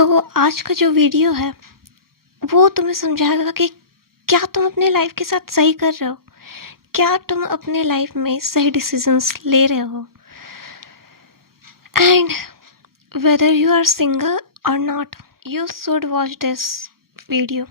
तो आज का जो वीडियो है वो तुम्हें समझाएगा कि क्या तुम अपने लाइफ के साथ सही कर रहे हो, क्या तुम अपने लाइफ में सही डिसीजंस ले रहे हो, and whether you are single और not, you should watch this video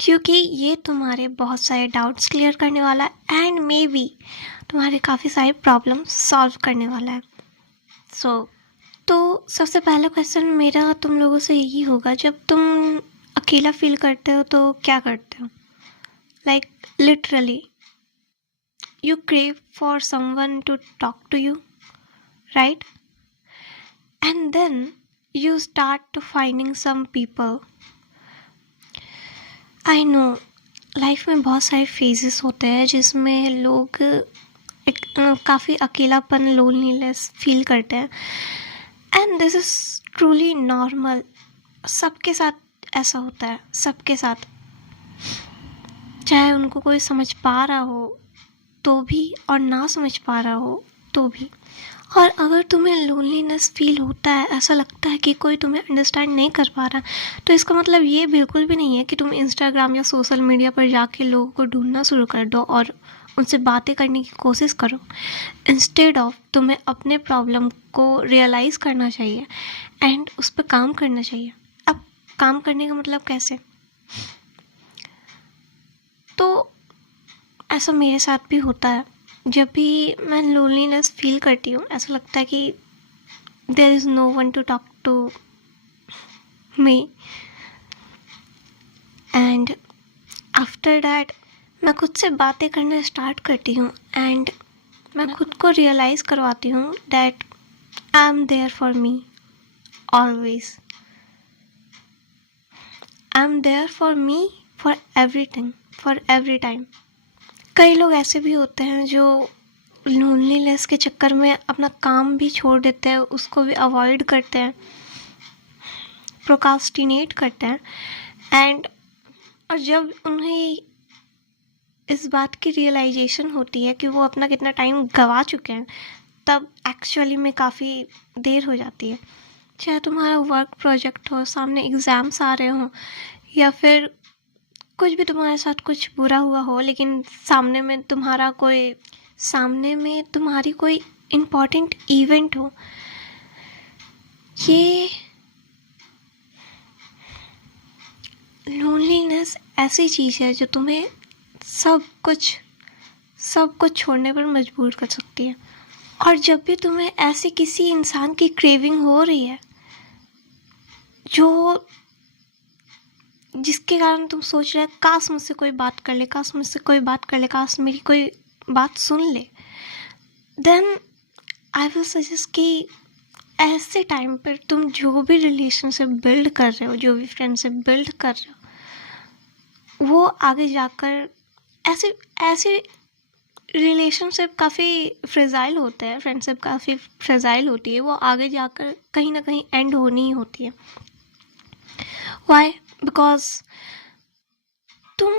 क्योंकि ये तुम्हारे बहुत सारे डाउट्स क्लियर करने वाला है एंड मे बी तुम्हारे काफ़ी सारे प्रॉब्लम सॉल्व करने वाला है। तो सबसे पहला क्वेश्चन मेरा तुम लोगों से यही होगा, जब तुम अकेला फील करते हो तो क्या करते हो? Like literally you crave for someone to talk to you, right? And then you start to finding some people. I know life में बहुत सारे फेजेस होते हैं जिसमें लोग काफ़ी अकेलापन, लोनलीनेस फील करते हैं and this is truly normal. सबके साथ ऐसा होता है, सबके साथ, चाहे उनको कोई समझ पा रहा हो तो भी और ना समझ पा रहा हो तो भी। और अगर तुम्हें लोनलीनेस फील होता है, ऐसा लगता है कि कोई तुम्हें अंडरस्टैंड नहीं कर पा रहा, तो इसका मतलब ये बिल्कुल भी नहीं है कि तुम इंस्टाग्राम या सोशल मीडिया पर जाके लोगों को ढूंढना शुरू कर दो और उनसे बातें करने की कोशिश करो। इंस्टेड ऑफ तुम्हें अपने प्रॉब्लम को रियलाइज़ करना चाहिए एंड उस पर काम करना चाहिए। अब काम करने का मतलब कैसे? तो ऐसा मेरे साथ भी होता है। जब भी मैं लोनलीनेस फील करती हूँ, ऐसा लगता है कि there is no one to talk to me and after that मैं खुद से बातें करना स्टार्ट करती हूँ एंड मैं खुद को रियलाइज़ करवाती हूँ that I am there for me always. I am there for me for everything, for every time. कई लोग ऐसे भी होते हैं जो लोनलीनेस के चक्कर में अपना काम भी छोड़ देते हैं, उसको भी अवॉइड करते हैं, प्रोकास्टिनेट करते हैं और जब उन्हें इस बात की रियलाइजेशन होती है कि वो अपना कितना टाइम गवा चुके हैं, तब एक्चुअली में काफ़ी देर हो जाती है। चाहे तुम्हारा वर्क प्रोजेक्ट हो, सामने एग्ज़ाम्स आ रहे हों या फिर कुछ भी तुम्हारे साथ कुछ बुरा हुआ हो, लेकिन सामने में तुम्हारी कोई इम्पॉर्टेंट इवेंट हो, ये लोनलीनेस ऐसी चीज़ है जो तुम्हें सब कुछ छोड़ने पर मजबूर कर सकती है। और जब भी तुम्हें ऐसे किसी इंसान की क्रेविंग हो रही है जिसके कारण तुम सोच रहे हो काश मुझसे कोई बात कर ले, काश मेरी कोई बात सुन ले, देन आई विल सजेस्ट कि ऐसे टाइम पर तुम जो भी रिलेशनशिप बिल्ड कर रहे हो, जो भी फ्रेंडशिप बिल्ड कर रहे हो, वो आगे जाकर ऐसे रिलेशनशिप काफ़ी फ्रेजाइल होते हैं, फ्रेंडशिप काफ़ी फ्रेजाइल होती है, वो आगे जाकर कहीं ना कहीं एंड होनी ही होती है। वाई? बिकॉज तुम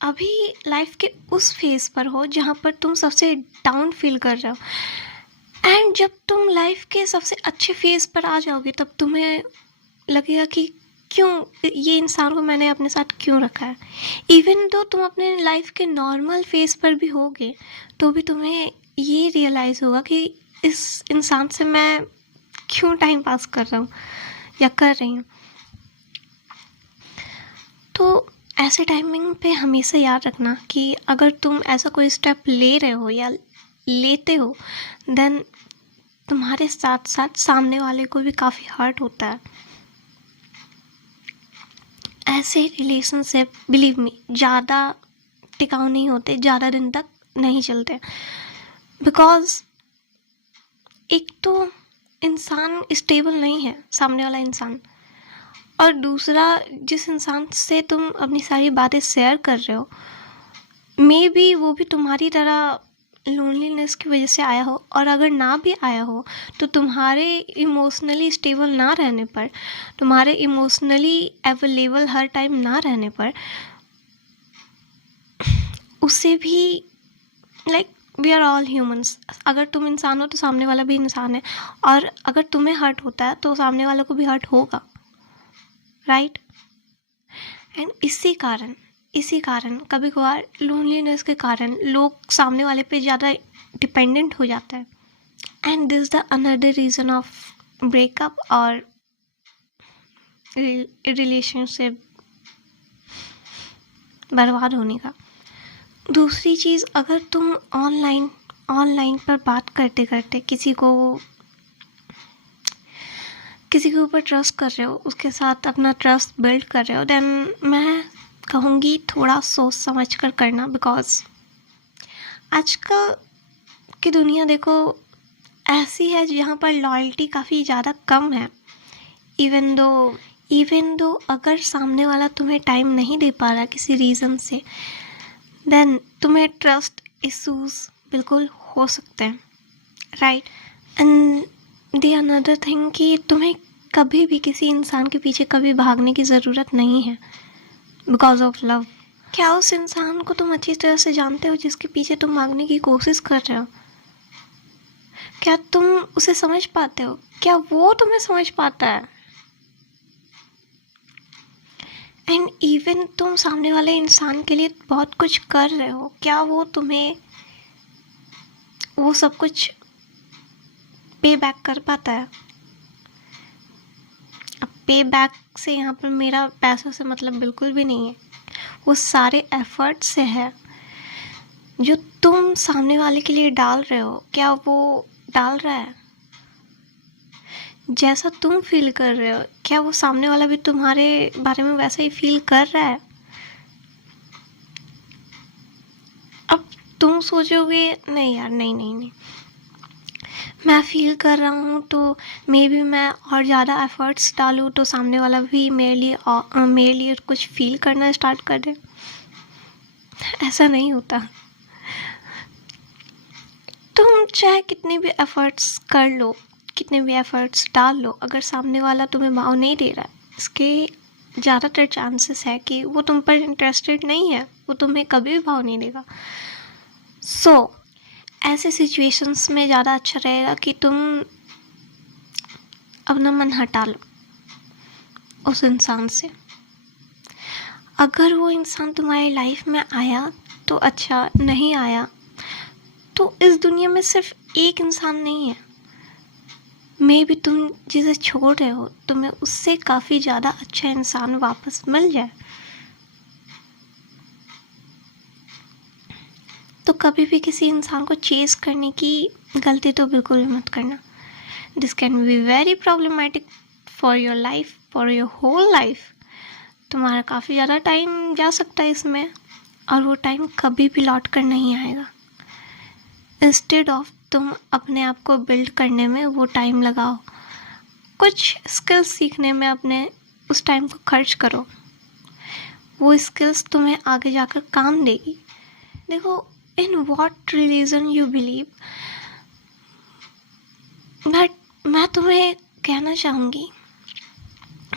अभी लाइफ के उस फेज़ पर हो जहाँ पर तुम सबसे डाउन फील कर रहे हो एंड जब तुम लाइफ के सबसे अच्छे फेज़ पर आ जाओगे तब तुम्हें लगेगा कि क्यों ये इंसान को मैंने अपने साथ क्यों रखा है। इवन तो तुम अपने लाइफ के नॉर्मल फेज़ पर भी होगे तो भी तुम्हें ये रियलाइज़ होगा कि इस इंसान से मैं क्यों टाइम पास कर रहा हूँ या कर रही हूँ। तो ऐसे टाइमिंग पे हमेशा याद रखना कि अगर तुम ऐसा कोई स्टेप ले रहे हो या लेते हो, देन तुम्हारे साथ साथ सामने वाले को भी काफ़ी हर्ट होता है। ऐसे रिलेशनशिप बिलीव मी ज़्यादा टिकाऊ नहीं होते, ज़्यादा दिन तक नहीं चलते, बिकॉज एक तो इंसान स्टेबल नहीं है सामने वाला इंसान, और दूसरा जिस इंसान से तुम अपनी सारी बातें शेयर कर रहे हो मे बी वो भी तुम्हारी तरह लोनलीनेस की वजह से आया हो, और अगर ना भी आया हो तो तुम्हारे इमोशनली स्टेबल ना रहने पर, तुम्हारे इमोशनली अवेलेबल हर टाइम ना रहने पर उसे भी वी आर ऑल ह्यूमंस। अगर तुम इंसान हो तो सामने वाला भी इंसान है, और अगर तुम्हें हर्ट होता है तो सामने वाले को भी हर्ट होगा, राइट। एंड इसी कारण कभी कभार लोनलीनेस के कारण लोग सामने वाले पे ज़्यादा डिपेंडेंट हो जाता है, and this the another reason of breakup और रिलेशनशिप बर्बाद होने का। दूसरी चीज़, अगर तुम ऑनलाइन पर बात करते करते किसी के ऊपर ट्रस्ट कर रहे हो, उसके साथ अपना ट्रस्ट बिल्ड कर रहे हो, देन मैं कहूँगी थोड़ा सोच समझ कर करना, बिकॉज आजकल की दुनिया देखो ऐसी है जहाँ पर लॉयल्टी काफ़ी ज़्यादा कम है। इवन दो अगर सामने वाला तुम्हें टाइम नहीं दे पा रहा किसी रीज़न से, देन तुम्हें ट्रस्ट इश्यूज बिल्कुल हो सकते हैं, right. And the another thing कि तुम्हें कभी भी किसी इंसान के पीछे कभी भागने की ज़रूरत नहीं है बिकॉज ऑफ लव। क्या उस इंसान को तुम अच्छी तरह से जानते हो जिसके पीछे तुम भागने की कोशिश कर रहे हो? क्या तुम उसे समझ पाते हो? क्या वो तुम्हें समझ पाता है? एंड इवन तुम सामने वाले इंसान के लिए बहुत कुछ कर रहे हो, क्या वो तुम्हें वो सब कुछ पे बैक कर पाता है? अब पे बैक से यहाँ पर मेरा पैसों से मतलब बिल्कुल भी नहीं है, वो सारे एफर्ट से है जो तुम सामने वाले के लिए डाल रहे हो। क्या वो डाल रहा है जैसा तुम फील कर रहे हो? क्या वो सामने वाला भी तुम्हारे बारे में वैसा ही फील कर रहा है? अब तुम सोचोगे नहीं यार, नहीं नहीं नहीं, मैं फील कर रहा हूँ तो मे बी मैं और ज़्यादा एफर्ट्स डालूँ तो सामने वाला भी मेरे लिए कुछ फील करना स्टार्ट कर दे। ऐसा नहीं होता। तुम चाहे कितने भी एफर्ट्स कर लो, कितने भी एफर्ट्स डाल लो, अगर सामने वाला तुम्हें भाव नहीं दे रहा है, इसके ज़्यादातर चांसेस है कि वो तुम पर इंटरेस्टेड नहीं है, वो तुम्हें कभी भी भाव नहीं देगा। सो ऐसे सिचुएशंस में ज़्यादा अच्छा रहेगा कि तुम अपना मन हटा लो उस इंसान से। अगर वो इंसान तुम्हारी लाइफ में आया तो अच्छा, नहीं आया तो इस दुनिया में सिर्फ एक इंसान नहीं है, मे भी तुम जिसे छोड़ रहे हो तुम्हें उससे काफ़ी ज़्यादा अच्छा इंसान वापस मिल जाए। तो कभी भी किसी इंसान को चेस करने की गलती तो बिल्कुल भी मत करना। This can be very problematic for your life, for your whole life. तुम्हारा काफ़ी ज़्यादा टाइम जा सकता है इसमें, और वो टाइम कभी भी लौट कर नहीं आएगा। इंस्टेड ऑफ तुम अपने आप को बिल्ड करने में वो टाइम लगाओ, कुछ स्किल्स सीखने में अपने उस टाइम को खर्च करो। वो स्किल्स तुम्हें आगे जाकर काम देगी। देखो, in what religion you believe, but मैं तुम्हें कहना चाहूँगी,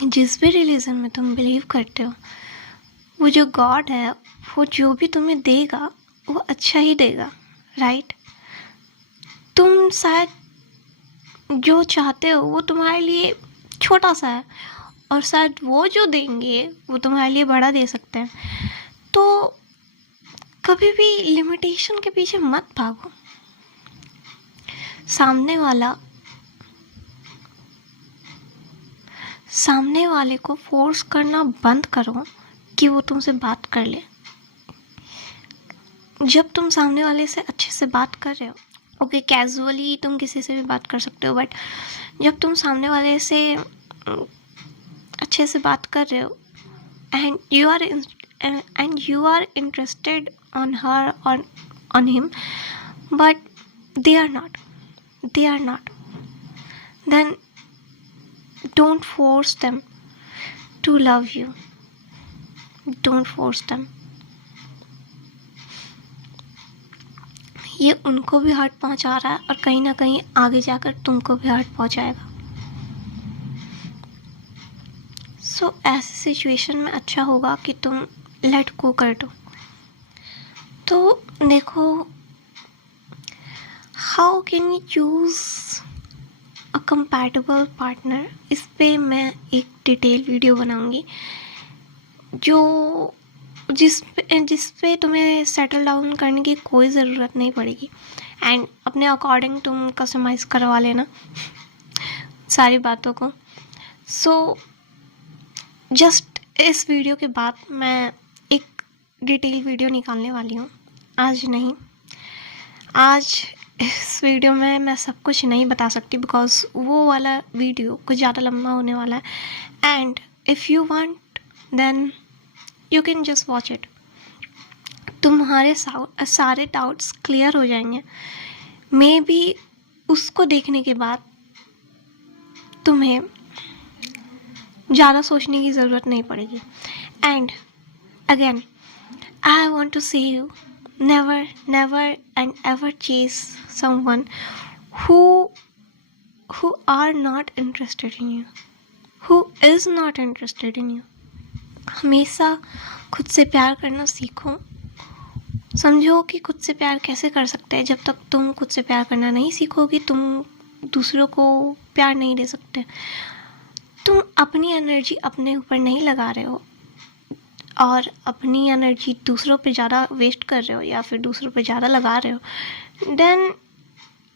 जिस भी रिलीजन में तुम बिलीव करते हो, वो जो गॉड है वो जो भी तुम्हें देगा वो अच्छा ही देगा, राइट। तुम शायद जो चाहते हो वो तुम्हारे लिए छोटा सा है, और शायद वो जो देंगे वो तुम्हारे लिए बड़ा दे सकते हैं। तो कभी भी लिमिटेशन के पीछे मत भागो। सामने वाले को फोर्स करना बंद करो कि वो तुमसे बात कर ले। जब तुम सामने वाले से अच्छे से बात कर रहे हो, ओके, कैजुअली तुम किसी से भी बात कर सकते हो, बट जब तुम सामने वाले से अच्छे से बात कर रहे हो and you are interested on her और on him, but they are not, then don't force them to love you. Don't force them. ये उनको भी हर्ट पहुंचा रहा है और कहीं ना कहीं आगे जाकर तुमको भी हर्ट पहुंचाएगा। सो ऐसी सिचुएशन में अच्छा होगा कि तुम लेट गो कर दो। तो देखो, how can you choose a compatible partner, इस पे मैं एक डिटेल वीडियो बनाऊंगी जो जिस पे तुम्हें सेटल डाउन करने की कोई ज़रूरत नहीं पड़ेगी एंड अपने अकॉर्डिंग तुम कस्टमाइज़ करवा लेना सारी बातों को। सो जस्ट इस वीडियो के बाद मैं एक डिटेल वीडियो निकालने वाली हूँ। आज नहीं, आज इस वीडियो में मैं सब कुछ नहीं बता सकती बिकॉज वो वाला वीडियो कुछ ज़्यादा लंबा होने वाला है and if you want then you can just watch it. तुम्हारे सारे डाउट्स क्लियर हो जाएंगे। मे बी उसको देखने के बाद तुम्हें ज़्यादा सोचने की ज़रूरत नहीं पड़ेगी। And again I want to say you never and ever chase someone who are not interested in you, who is not interested in you. हमेशा खुद से प्यार करना सीखो। समझो कि खुद से प्यार कैसे कर सकते हैं। जब तक तुम खुद से प्यार करना नहीं सीखोगी तुम दूसरों को प्यार नहीं दे सकते। तुम अपनी एनर्जी अपने ऊपर नहीं लगा रहे हो और अपनी एनर्जी दूसरों पे ज़्यादा वेस्ट कर रहे हो या फिर दूसरों पे ज़्यादा लगा रहे हो, देन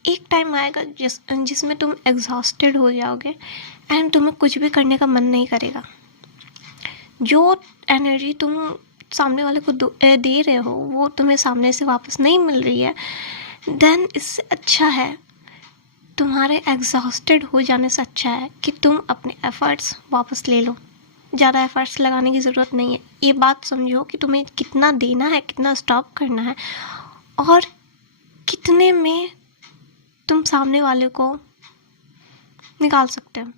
एक टाइम आएगा जिसमें तुम एग्जॉस्टेड हो जाओगे एंड तुम्हें कुछ भी करने का मन नहीं करेगा। जो एनर्जी तुम सामने वाले को दे रहे हो वो तुम्हें सामने से वापस नहीं मिल रही है, देन इससे अच्छा है, तुम्हारे एग्जॉस्टेड हो जाने से अच्छा है कि तुम अपने एफर्ट्स वापस ले लो। ज़्यादा एफर्ट्स लगाने की ज़रूरत नहीं है। ये बात समझो कि तुम्हें कितना देना है, कितना स्टॉप करना है और कितने में तुम सामने वाले को निकाल सकते हो।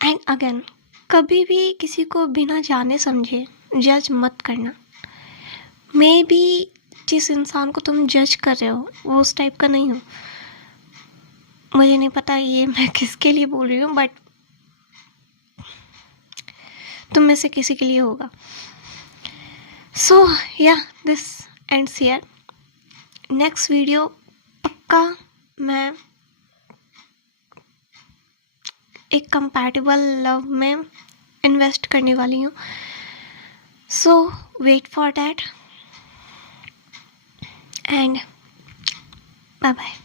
एंड अगेन कभी भी किसी को बिना जाने समझे जज मत करना। मे बी जिस इंसान को तुम जज कर रहे हो वो उस टाइप का नहीं हो। मुझे नहीं पता ये मैं किसके लिए बोल रही हूँ, बट तुम में से किसी के लिए होगा। सो या this ends here. Next video पक्का मैं एक कंपैटिबल लव में इन्वेस्ट करने वाली हूँ। So wait for that and bye bye.